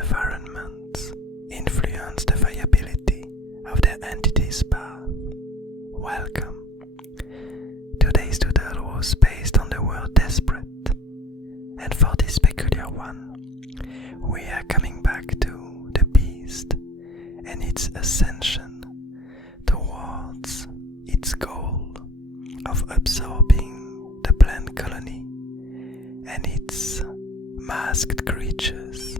environments influence the viability of their entity's path. Welcome. Today's doodle was based on the word desperate, and for this peculiar one, we are coming back to the beast and its ascension towards its goal of absorbing the plant colony and its masked creatures.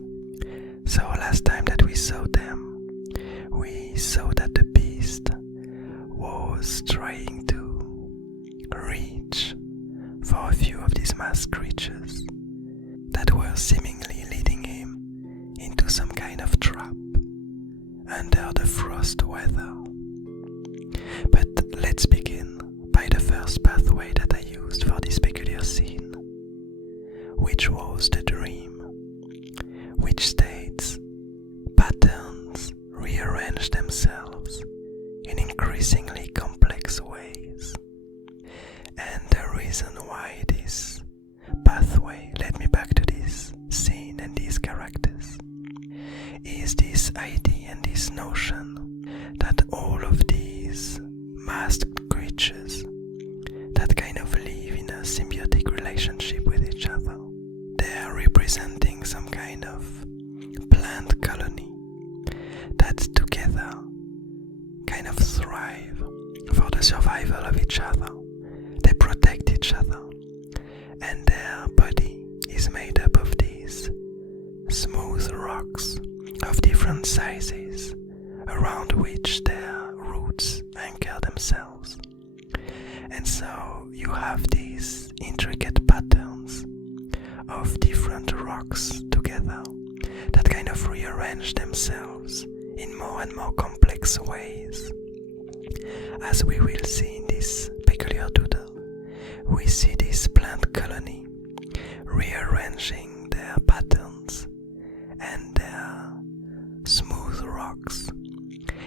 So last time that we saw them, we saw that the beast was trying to reach for a few of these masked creatures that were seemingly leading him into some kind of trap under the frost weather. But let's begin by the first pathway that I used for this peculiar scene, which was the dream, which states patterns rearrange themselves in increasingly complex ways. And the reason why this pathway led me back to this scene and these characters is this idea and this notion that all of these masked creatures that kind of live in a symbiotic relationship with each other, they are representing some kind of plant colony that together kind of thrive for the survival of each other. They protect each other, and their body is made up of these smooth rocks of different sizes around which their roots anchor themselves. And so you have these intricate patterns of different rocks together that kind of rearrange themselves in more and more complex ways. As we will see in this peculiar doodle, we see this plant colony rearranging their patterns and their smooth rocks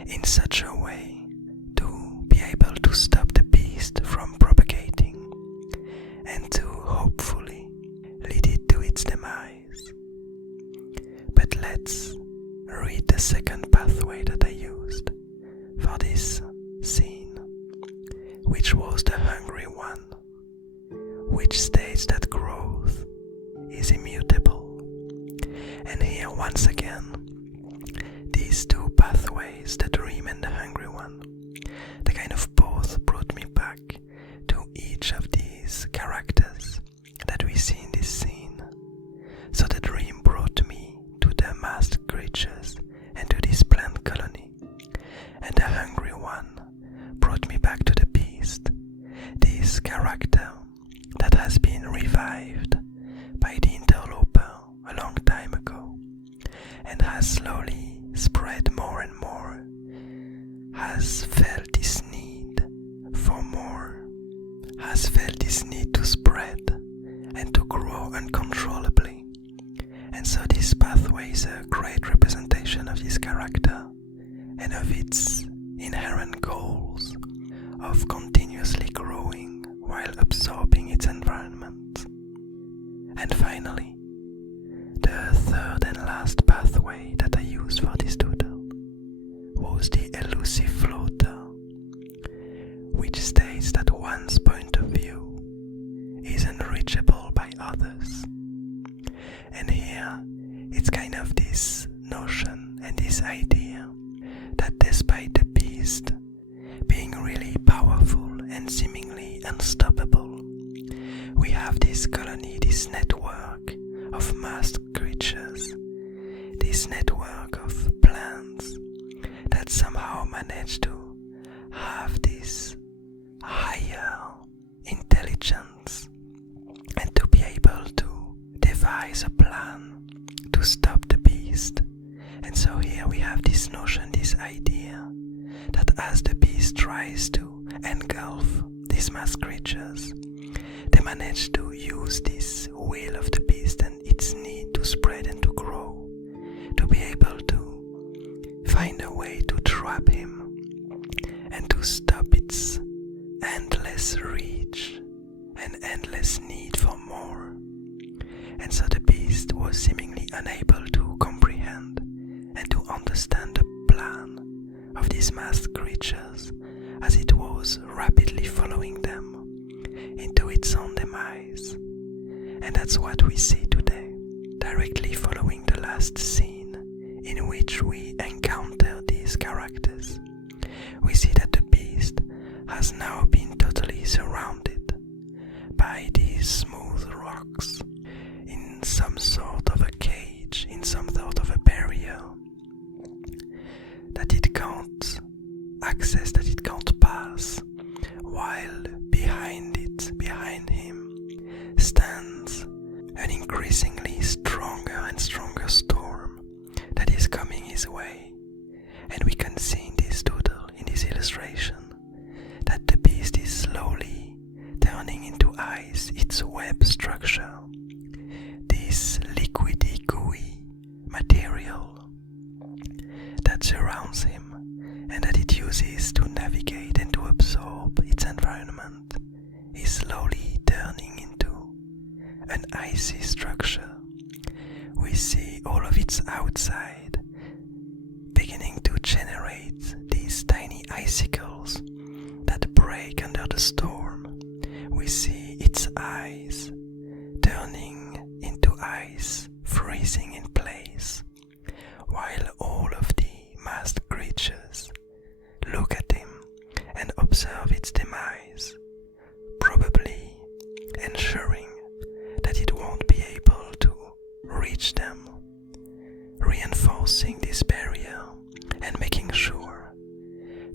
in such a way to be able to stop the beast from propagating and to hopefully lead it to its demise. But let's read the second pathway that I used for this scene, which was the hungry one, which states that growth is immutable. And here once again, these two pathways, the dream and the hungry one, they kind of both brought me back to each of these characters that we see in this scene. So the dream brought me to the masked creatures and to this plant colony, and the hungry one brought me back to the beast, this character that has been revived by the interloper a long time ago and has slowly spread more and more, has felt this need for more, has felt this need to spread and to grow uncontrollably. And so this pathway is a great representation of this character and of its inherent goals of continuously growing while absorbing its environment. And finally, the third and last pathway that I used for this doodle was the elusive floater, which states that one's point of view is unreachable by others. And here, it's kind of this notion and this idea that despite the beast being really powerful and seemingly unstoppable, we have this colony, this network of masked creatures, this network of plants that somehow manage to have this higher intelligence and to be able to devise a plan to stop the beast. And so here we have this notion, this idea that as the beast tries to engulf these masked creatures, they manage to use this will of the beast and its need to spread and to grow, to be able to find a way to trap him and to stop its endless reach and endless need for more. And so the beast was seemingly unable to comprehend these masked creatures as it was rapidly following them into its own demise. And that's what we see today, directly following the last scene in which we encounter these characters. We see that the beast has now been totally surrounded by these smooth rocks in some sort of a cage, in some sort of a barrier that it can't access, that it can't pass, while behind him, stands an increasingly stronger and stronger storm that is coming his way. And we can see in this doodle, in this illustration, that the beast is slowly turning into ice its web structure, this liquidy, gooey material that surrounds him and that it uses to navigate and to absorb its environment is slowly turning into an icy structure. We see all of its outside beginning to generate these tiny icicles that break under the storm. We see its eyes turning into ice, freezing in place, while all of the masked creatures look at him and observe its demise, probably ensuring that it won't be able to reach them, reinforcing this barrier and making sure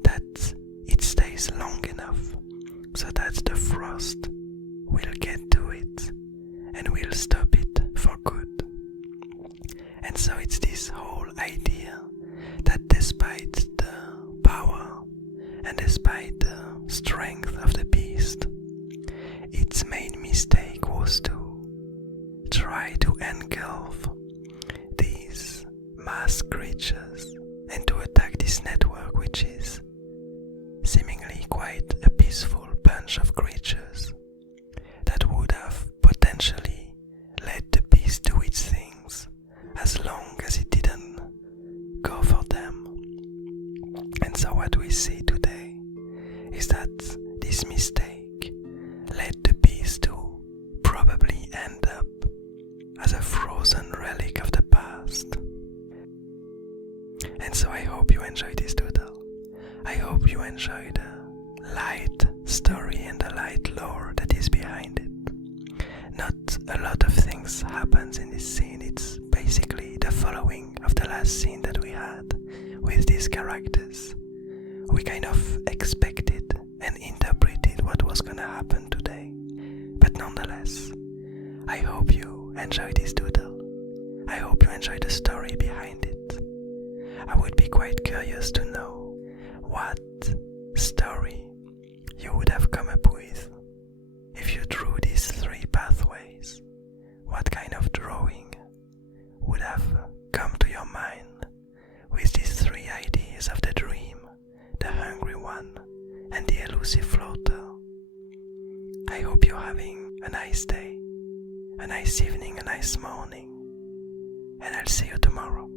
that it stays long enough so that the frost will get to it and will stop it for good. And so it's this whole idea that despite the power and despite the strength of the beast, its main mistake was to try to engulf these masked creatures and to attack this network, which is seemingly quite a peaceful bunch of creatures that would have potentially let the beast do its things as long as it didn't go for them. And so what we see today is that this mistake led the beast to probably end up as a frozen relic of the past. And so I hope you enjoyed this doodle. I hope you enjoyed the light story and the light lore that is behind it. Not a lot of things happens in this scene. It's basically the following of the last scene that we had with these characters. We kind of expected and interpreted what was gonna happen today. But nonetheless, I hope you enjoyed this doodle. I hope you enjoyed the story behind it. I would be quite curious to know what story you would have come up with if you drew these three pathways. What kind of drawing would have come to your mind with these three ideas of the dream, the hungry one, and the elusive floater? I hope you're having a nice day, a nice evening, a nice morning, and I'll see you tomorrow.